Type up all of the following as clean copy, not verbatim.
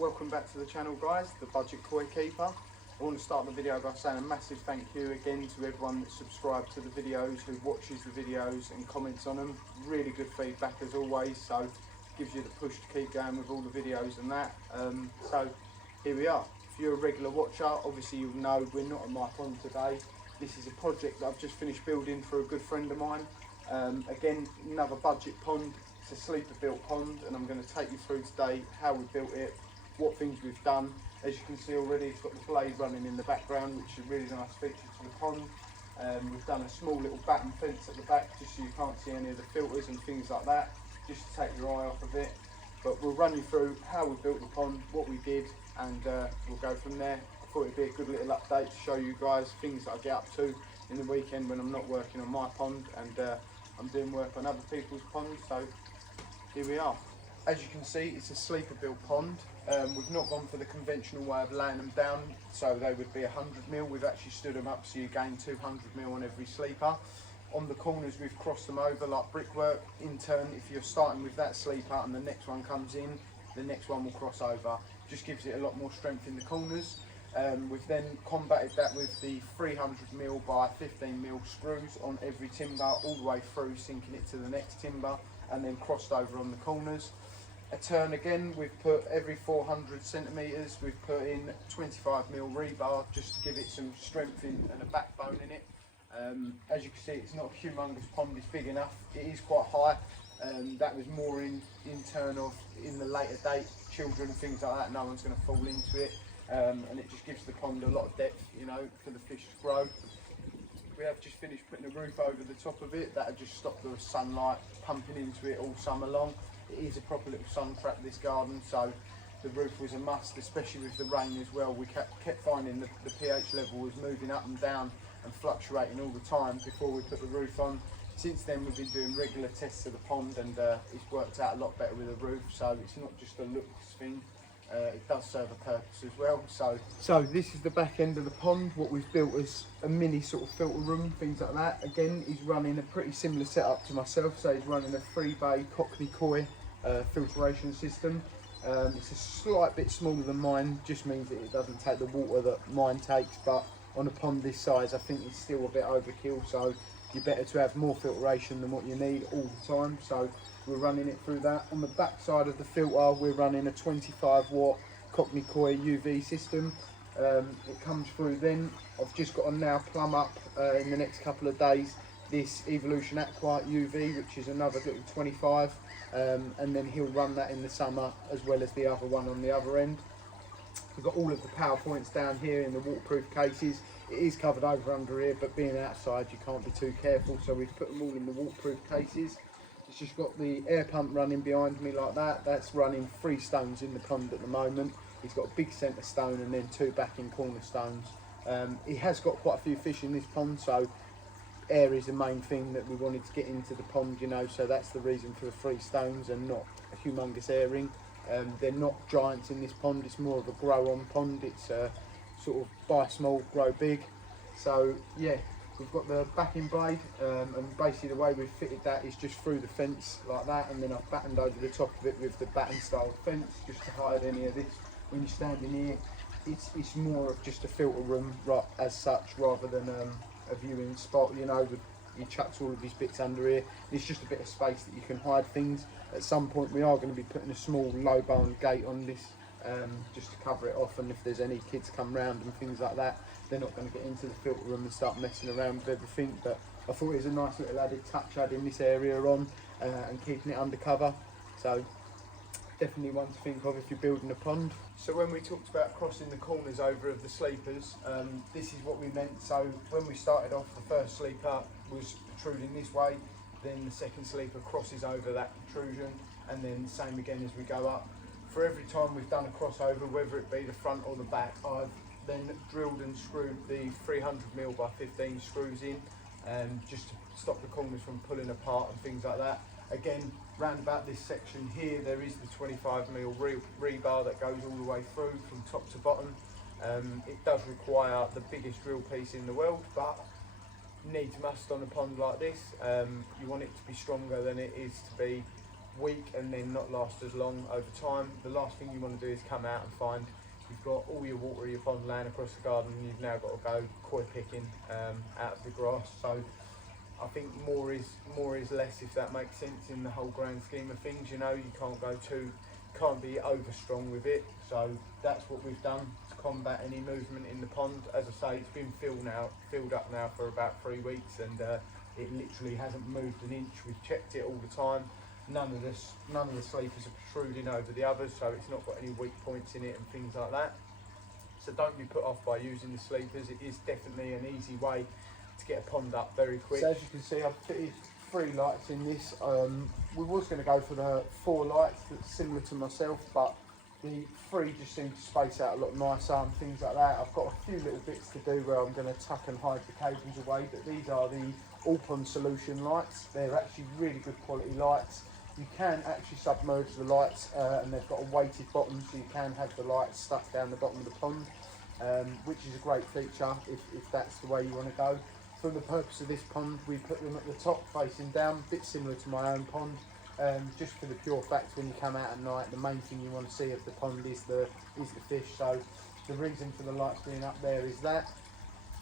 Welcome back to the channel, guys, the Budget Koi Keeper. I want to start the video by saying a massive thank you again to everyone that subscribed to the videos, who watches the videos and comments on them. Really good feedback as always, so gives you the push to keep going with all the videos and that. So here we are. If you're a regular watcher, obviously you'll know we're not at my pond today. This is a project that I've just finished building for a good friend of mine. Again, another budget pond. It's a sleeper built pond, and I'm going to take you through today how we built it, what things we've done. As you can see already, it's got the blade running in the background, which is a really nice feature to the pond. We've done a small little batten fence at the back, just so you can't see any of the filters and things like that, just to take your eye off of it. But we'll run you through how we built the pond, what we did, and we'll go from there. I thought it'd be a good little update to show you guys things that I get up to in the weekend when I'm not working on my pond and I'm doing work on other people's ponds. So here we are. As you can see, it's a sleeper built pond. We've not gone for the conventional way of laying them down, so they would be 100mm. We've actually stood them up so you gain 200mm on every sleeper. On the corners we've crossed them over like brickwork. In turn, if you're starting with that sleeper and the next one comes in, the next one will cross over. Just gives it a lot more strength in the corners. We've then combated that with the 300mm by 15mm screws on every timber all the way through, sinking it to the next timber, and then crossed over on the corners. A turn again, we've put every 400cm, we've put in 25mm rebar just to give it some strength and a backbone in it. As you can see, it's not a humongous pond, it's big enough. It is quite high. That was more in turn of in the later date, children and things like that, no one's going to fall into it. And it just gives the pond a lot of depth, you know, for the fish to grow. We have just finished putting a roof over the top of it. That'll just stop the sunlight pumping into it all summer long. It is a proper little sun trap, this garden, so the roof was a must, especially with the rain as well. We kept finding the pH level was moving up and down and fluctuating all the time before we put the roof on. Since then we've been doing regular tests of the pond, and it's worked out a lot better with the roof, so it's not just a looks thing. It does serve a purpose as well. So this is the back end of the pond. What we've built is a mini sort of filter room, things like that. Again, he's running a pretty similar setup to myself, so he's running a 3-bay Cockney Koi filtration system. It's a slight bit smaller than mine, just means that it doesn't take the water that mine takes, but on a pond this size I think it's still a bit overkill, so you're better to have more filtration than what you need all the time. So we're running it through that. On the back side of the filter we're running a 25-watt Cockney Koi UV system. It comes through then. I've just got to now plumb up in the next couple of days this Evolution Aqua UV, which is another little 25, and then he'll run that in the summer as well as the other one on the other end. We've got all of the power points down here in the waterproof cases. It is covered over under here, but being outside you can't be too careful, so we've put them all in the waterproof cases. It's just got the air pump running behind me like that. That's running 3 stones in the pond at the moment. He's got a big centre stone and then 2 backing corner stones. He has got quite a few fish in this pond, so air is the main thing that we wanted to get into the pond, you know, so that's the reason for the 3 stones and not a humongous airing. They're not giants in this pond, it's more of a grow on pond. It's sort of buy small, grow big. So yeah, we've got the backing blade, and basically the way we've fitted that is just through the fence like that, and then I've battened over the top of it with the batten style fence just to hide any of this. When you're standing here, it's more of just a filter room right as such, rather than a viewing spot, you know, with he chucks all of his bits under here. It's just a bit of space that you can hide things. At some point we are going to be putting a small low barn gate on this, just to cover it off, and if there's any kids come round and things like that, they're not going to get into the filter room and start messing around with everything. But I thought it was a nice little added touch, adding this area on and keeping it undercover. So definitely one to think of if you're building a pond. So when we talked about crossing the corners over of the sleepers, this is what we meant. So when we started off, the first sleeper was protruding this way, then the second sleeper crosses over that protrusion, and then same again as we go up. For every time we've done a crossover, whether it be the front or the back, I've then drilled and screwed the 300mm by 15 screws in, just to stop the corners from pulling apart and things like that. Again, round about this section here, there is the 25mm rebar that goes all the way through from top to bottom. It does require the biggest drill piece in the world, but needs must on a pond like this. You want it to be stronger than it is to be week and then not last as long over time. The last thing you want to do is come out and find you've got all your water, your pond laying across the garden, and you've now got to go koi picking out of the grass. So I think more is less, if that makes sense, in the whole grand scheme of things. You know, you can't be over strong with it. So that's what we've done to combat any movement in the pond. As I say, it's been filled up now for about 3 weeks, and it literally hasn't moved an inch. We've checked it all the time. None of the sleepers are protruding over the others, so it's not got any weak points in it and things like that. So don't be put off by using the sleepers. It is definitely an easy way to get a pond up very quick. So as you can see, I've fitted 3 lights in this. We was going to go for the 4 lights that's similar to myself, but the 3 just seem to space out a lot nicer and things like that. I've got a few little bits to do where I'm going to tuck and hide the cables away, but these are the Allpond Solution lights. They're actually really good quality lights. You can actually submerge the lights, and they've got a weighted bottom, so you can have the lights stuck down the bottom of the pond, which is a great feature if that's the way you want to go. For the purpose of this pond, we put them at the top facing down, a bit similar to my own pond, just for the pure fact when you come out at night, the main thing you want to see of the pond is the fish. So the reason for the lights being up there is that.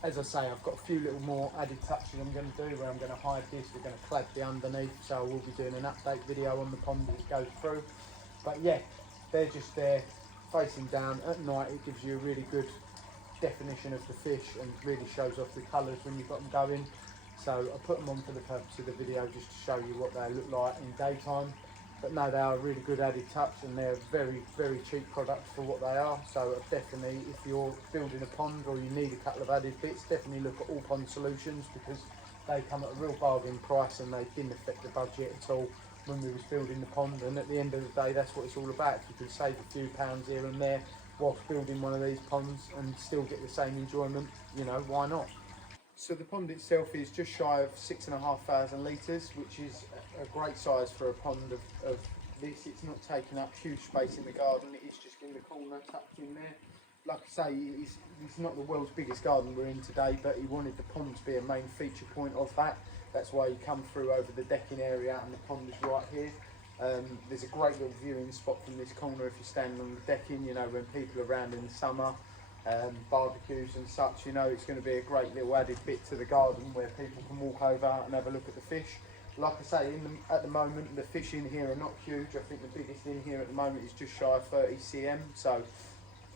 As I say, I've got a few little more added touches I'm going to do, where I'm going to hide this, we're going to clad the underneath, so we'll be doing an update video on the pond as it goes through. But yeah, they're just there facing down. At night it gives you a really good definition of the fish and really shows off the colours when you've got them going. So I put them on for the purpose of the video, just to show you what they look like in daytime. But no, they are a really good added touch, and they're very, very cheap products for what they are. So definitely, if you're building a pond or you need a couple of added bits, definitely look at Allpond Solutions, because they come at a real bargain price and they didn't affect the budget at all when we was building the pond. And at the end of the day, that's what it's all about. If you can save a few pounds here and there whilst building one of these ponds and still get the same enjoyment, you know, why not? So the pond itself is just shy of 6,500 litres, which is a great size for a pond of this. It's not taking up huge space in the garden, it is just in the corner tucked in there. Like I say, it's not the world's biggest garden we're in today, but he wanted the pond to be a main feature point of that. That's why you come through over the decking area, and the pond is right here. There's a great little viewing spot from this corner if you're standing on the decking, you know, when people are around in the summer. Barbecues and such, you know, it's going to be a great little added bit to the garden where people can walk over and have a look at the fish. Like I say, at the moment the fish in here are not huge. I think the biggest in here at the moment is just shy of 30 cm, so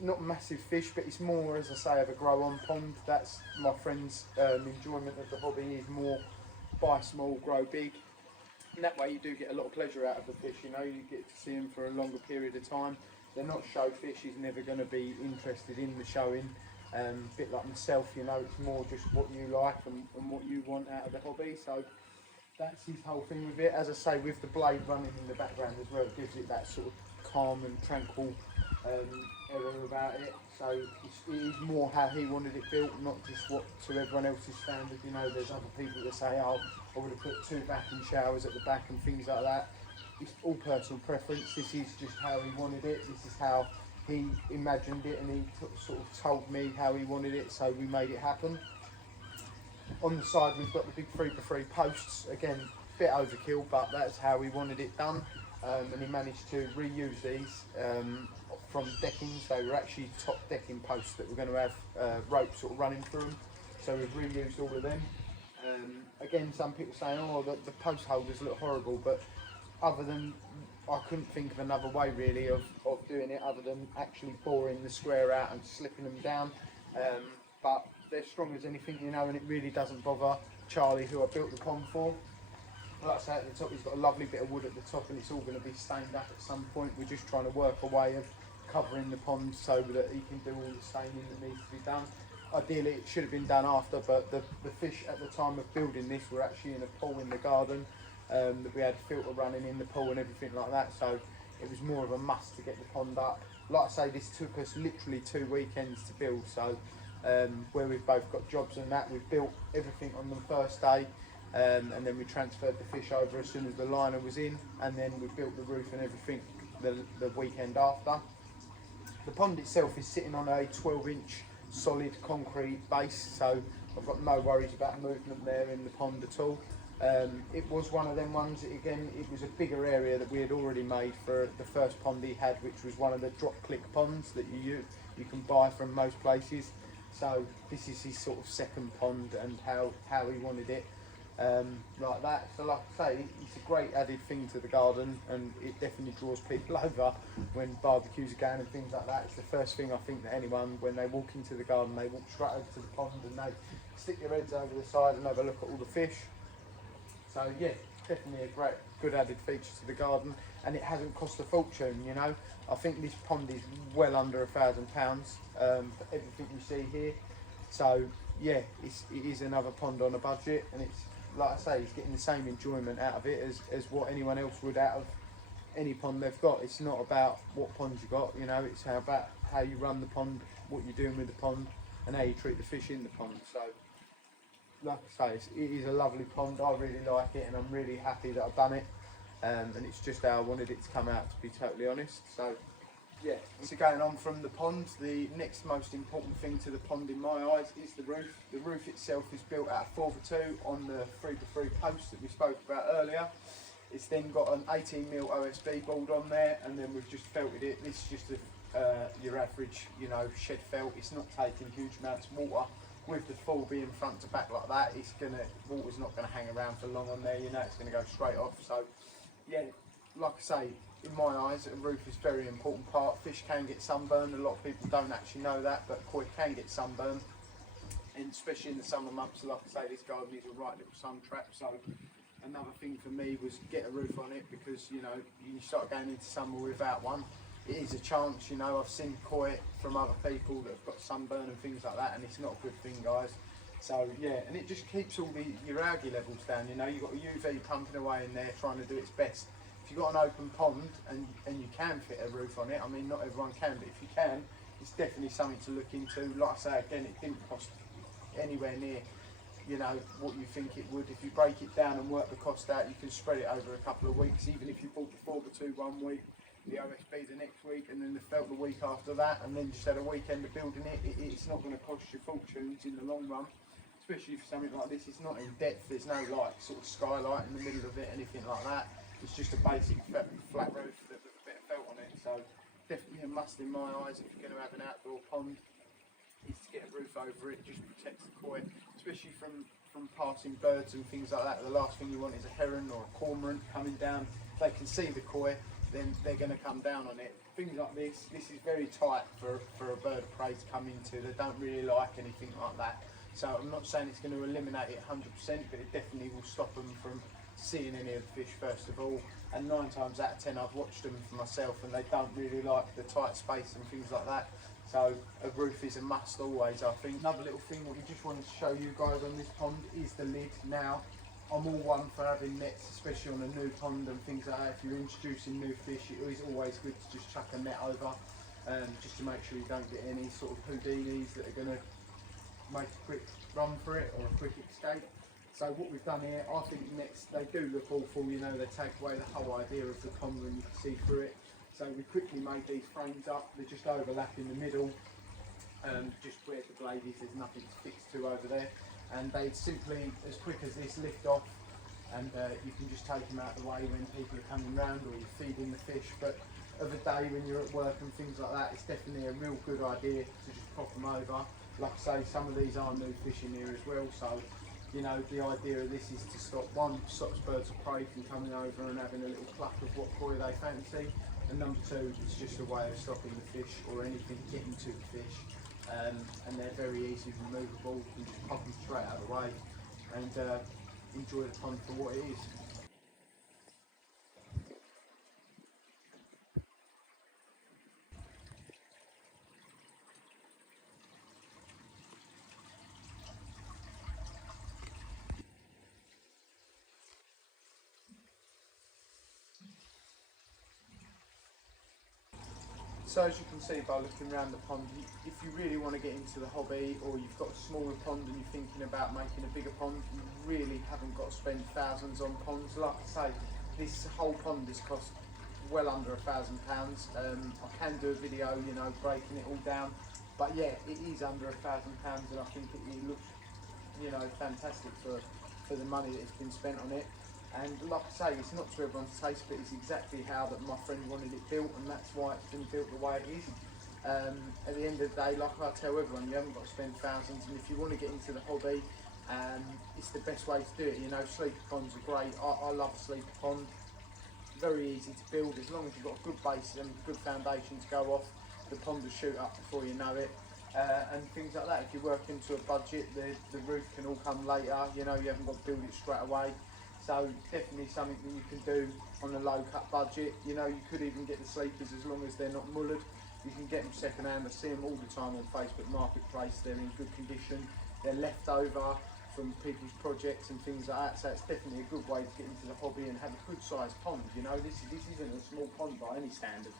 not massive fish, but it's more, as I say, of a grow on pond. That's my friend's enjoyment of the hobby, is more buy small, grow big, and that way you do get a lot of pleasure out of the fish. You know, you get to see them for a longer period of time. They're not show fish. He's never going to be interested in the showing. A bit like myself, you know, it's more just what you like and what you want out of the hobby. So that's his whole thing with it. As I say, with the blade running in the background as well, it gives it that sort of calm and tranquil era about it. So it is more how he wanted it built, not just what to everyone else's standard. You know, there's other people that say, oh, I would have put 2 bathroom showers at the back and things like that. It's all personal preference. This is just how he wanted it. This is how he imagined it, and he sort of told me how he wanted it, so we made it happen. On the side we've got the big 3x3 posts. Again, bit overkill, but that's how he wanted it done. And he managed to reuse these from deckings. They were actually top decking posts that were going to have ropes sort of running through them. So we've reused all of them. Again, some people saying, oh, the post holders look horrible, but other than, I couldn't think of another way really of doing it other than actually boring the square out and slipping them down. But they're strong as anything, you know, and it really doesn't bother Charlie, who I built the pond for. Like I say, at the top he's got a lovely bit of wood at the top, and it's all going to be stained up at some point. We're just trying to work a way of covering the pond so that he can do all the staining that needs to be done. Ideally it should have been done after, but the fish at the time of building this were actually in a pool in the garden. That we had a filter running in the pool and everything like that, so it was more of a must to get the pond up. Like I say, this took us literally 2 weekends to build, so where we've both got jobs and that, we've built everything on the first day, and then we transferred the fish over as soon as the liner was in, and then we built the roof and everything the weekend after. The pond itself is sitting on a 12-inch solid concrete base, so I've got no worries about movement there in the pond at all. It was one of them ones, again, it was a bigger area that we had already made for the first pond he had, which was one of the drop click ponds that you can buy from most places. So this is his sort of second pond and how he wanted it, like that. So like I say, it's a great added thing to the garden, and it definitely draws people over when barbecues are going and things like that. It's the first thing I think that anyone, when they walk into the garden, they walk straight over to the pond and they stick their heads over the side and have a look at all the fish. So yeah, definitely a good added feature to the garden, and it hasn't cost a fortune, you know. I think this pond is well under £1,000 for everything you see here. So yeah, it is another pond on a budget, and it's, like I say, he's getting the same enjoyment out of it as what anyone else would out of any pond they've got. It's not about what pond you got, you know, it's about how you run the pond, what you're doing with the pond, and how you treat the fish in the pond. So like I say, it is a lovely pond. I really like it, and I'm really happy that I've done it. And it's just how I wanted it to come out, to be totally honest. So yeah, so going on from the pond, the next most important thing to the pond in my eyes is the roof. The roof itself is built out of 4x2 on the 3x3 posts that we spoke about earlier. It's then got an 18mm OSB board on there, and then we've just felted it. This is just your average, you know, shed felt. It's not taking huge amounts of water. With the full being front to back like that, water's not gonna hang around for long on there, you know, it's gonna go straight off. So yeah, like I say, in my eyes, a roof is a very important part. Fish can get sunburned. A lot of people don't actually know that, but koi can get sunburned, and especially in the summer months. Like I say, this garden is a right little sun trap. So another thing for me was get a roof on it, because you know, you start going into summer without one, it is a chance. You know, I've seen koi from other people that have got sunburn and things like that, and it's not a good thing, guys. So yeah, and it just keeps all your algae levels down. You know, you've got a UV pumping away in there trying to do its best. If you've got an open pond and you can fit a roof on it, I mean, not everyone can, but if you can, it's definitely something to look into. Like I say, again, it didn't cost anywhere near, you know, what you think it would. If you break it down and work the cost out, you can spread it over a couple of weeks. Even if you bought the 4x2 1 week, the OSB the next week, and then the felt the week after that, and then just had a weekend of building it, it's not going to cost you fortunes in the long run. Especially for something like this, it's not in depth, there's no like sort of skylight in the middle of it, anything like that. It's just a basic flat roof with a bit of felt on it. So definitely a must in my eyes if you're going to have an outdoor pond, is to get a roof over it. Just protects the koi, especially from passing birds and things like that. The last thing you want is a heron or a cormorant coming down. If they can see the koi, then they're going to come down on it. Things like this is very tight for a bird of prey to come into. They don't really like anything like that. So I'm not saying it's going to eliminate it 100%, but it definitely will stop them from seeing any of the fish first of all. And 9 times out of 10 I've watched them for myself, and they don't really like the tight space and things like that. So a roof is a must always, I think. Another little thing that we just wanted to show you guys on this pond is the lid. Now, I'm all one for having nets, especially on a new pond and things like that. If you're introducing new fish, it is always good to just chuck a net over, just to make sure you don't get any sort of Houdinis that are going to make a quick run for it or a quick escape. So what we've done here, I think nets, they do look awful, you know, they take away the whole idea of the pond when you can see through it. So we quickly made these frames up, they just overlap in the middle, just where the blade is, there's nothing to fix to over there. And they simply, as quick as this, lift off, and you can just take them out of the way when people are coming round or you're feeding the fish. But of a day when you're at work and things like that, it's definitely a real good idea to just pop them over. Like I say, some of these are new fish in here as well, so you know, the idea of this is to stop stops birds of prey from coming over and having a little pluck of what koi they fancy, and number 2, it's just a way of stopping the fish or anything getting to the fish. And they're very easily removable. You can just pop them straight out of the way and enjoy the pond for what it is. So as you can see by looking around the pond, if you really want to get into the hobby, or you've got a smaller pond and you're thinking about making a bigger pond, you really haven't got to spend thousands on ponds. Like I say, this whole pond has cost well under £1,000. I can do a video, you know, breaking it all down, but yeah, it is under £1,000, and I think it looks, you know, fantastic for for the money that has been spent on it. And like I say, it's not to everyone's taste, but it's exactly how that my friend wanted it built, and that's why it's been built the way it is. At the end of the day, like I tell everyone, you haven't got to spend thousands, and if you want to get into the hobby, it's the best way to do it. You know, sleeper ponds are great. I love a sleeper pond. Very easy to build as long as you've got a good base and good foundation to go off. The pond will shoot up before you know it, and things like that. If you work into a budget, the roof can all come later. You know, you haven't got to build it straight away. So definitely something that you can do on a low cut budget. You know, you could even get the sleepers as long as they're not mullered. You can get them second hand. I see them all the time on Facebook Marketplace. They're in good condition. They're left over from people's projects and things like that. So it's definitely a good way to get into the hobby and have a good sized pond. You know, this isn't a small pond by any standard.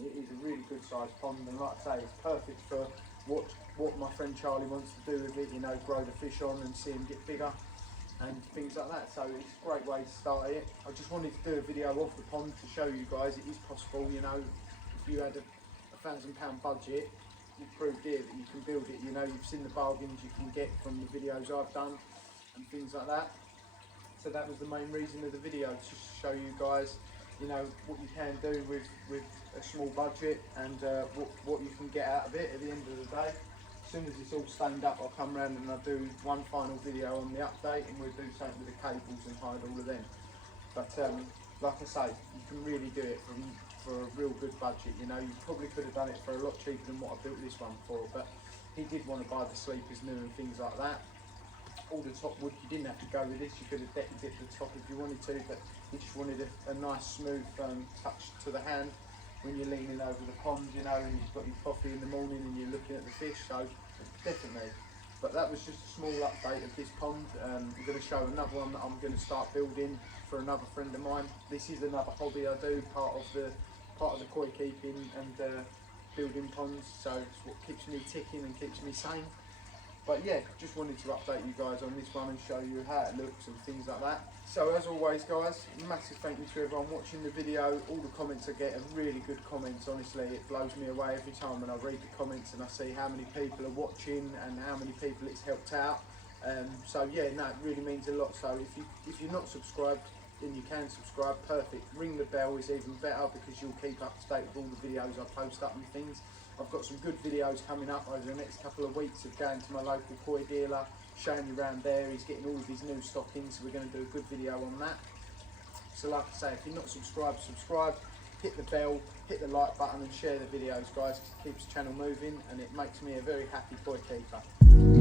It is a really good sized pond, and like I say, it's perfect for what my friend Charlie wants to do with it. You know, grow the fish on and see them get bigger and things like that. So it's a great way to start it. I just wanted to do a video of the pond to show you guys it is possible. You know, if you had a £1,000 budget, you've proved here that you can build it. You know, you've seen the bargains you can get from the videos I've done and things like that. So that was the main reason of the video, just to show you guys, you know, what you can do with a small budget, and what you can get out of it at the end of the day. As soon as it's all stained up, I'll come around and I'll do one final video on the update, and we'll do something with the cables and hide all of them. But like I say, you can really do it for a real good budget. You know, you probably could have done it for a lot cheaper than what I built this one for, but he did want to buy the sleepers new and things like that. All the top wood, you didn't have to go with this, you could have decked it the top if you wanted to, but he just wanted a nice smooth touch to the hand when you're leaning over the pond, you know, and you've got your coffee in the morning and you're looking at the fish. So definitely. But that was just a small update of this pond. I'm going to show another one that I'm going to start building for another friend of mine. This is another hobby I do, part of the koi keeping and building ponds. So it's what keeps me ticking and keeps me sane. But yeah, just wanted to update you guys on this one and show you how it looks and things like that. So as always guys, massive thank you to everyone watching the video. All the comments I get are really good comments, honestly. It blows me away every time when I read the comments and I see how many people are watching and how many people it's helped out. So yeah, no, it really means a lot. So if you're not subscribed, then you can subscribe, perfect. Ring the bell is even better because you'll keep up to date with all the videos I post up and things. I've got some good videos coming up over the next couple of weeks of going to my local koi dealer, showing you around there. He's getting all of his new stock in, so we're going to do a good video on that. So like I say, if you're not subscribed, subscribe, hit the bell, hit the like button and share the videos guys, because it keeps the channel moving and it makes me a very happy koi keeper.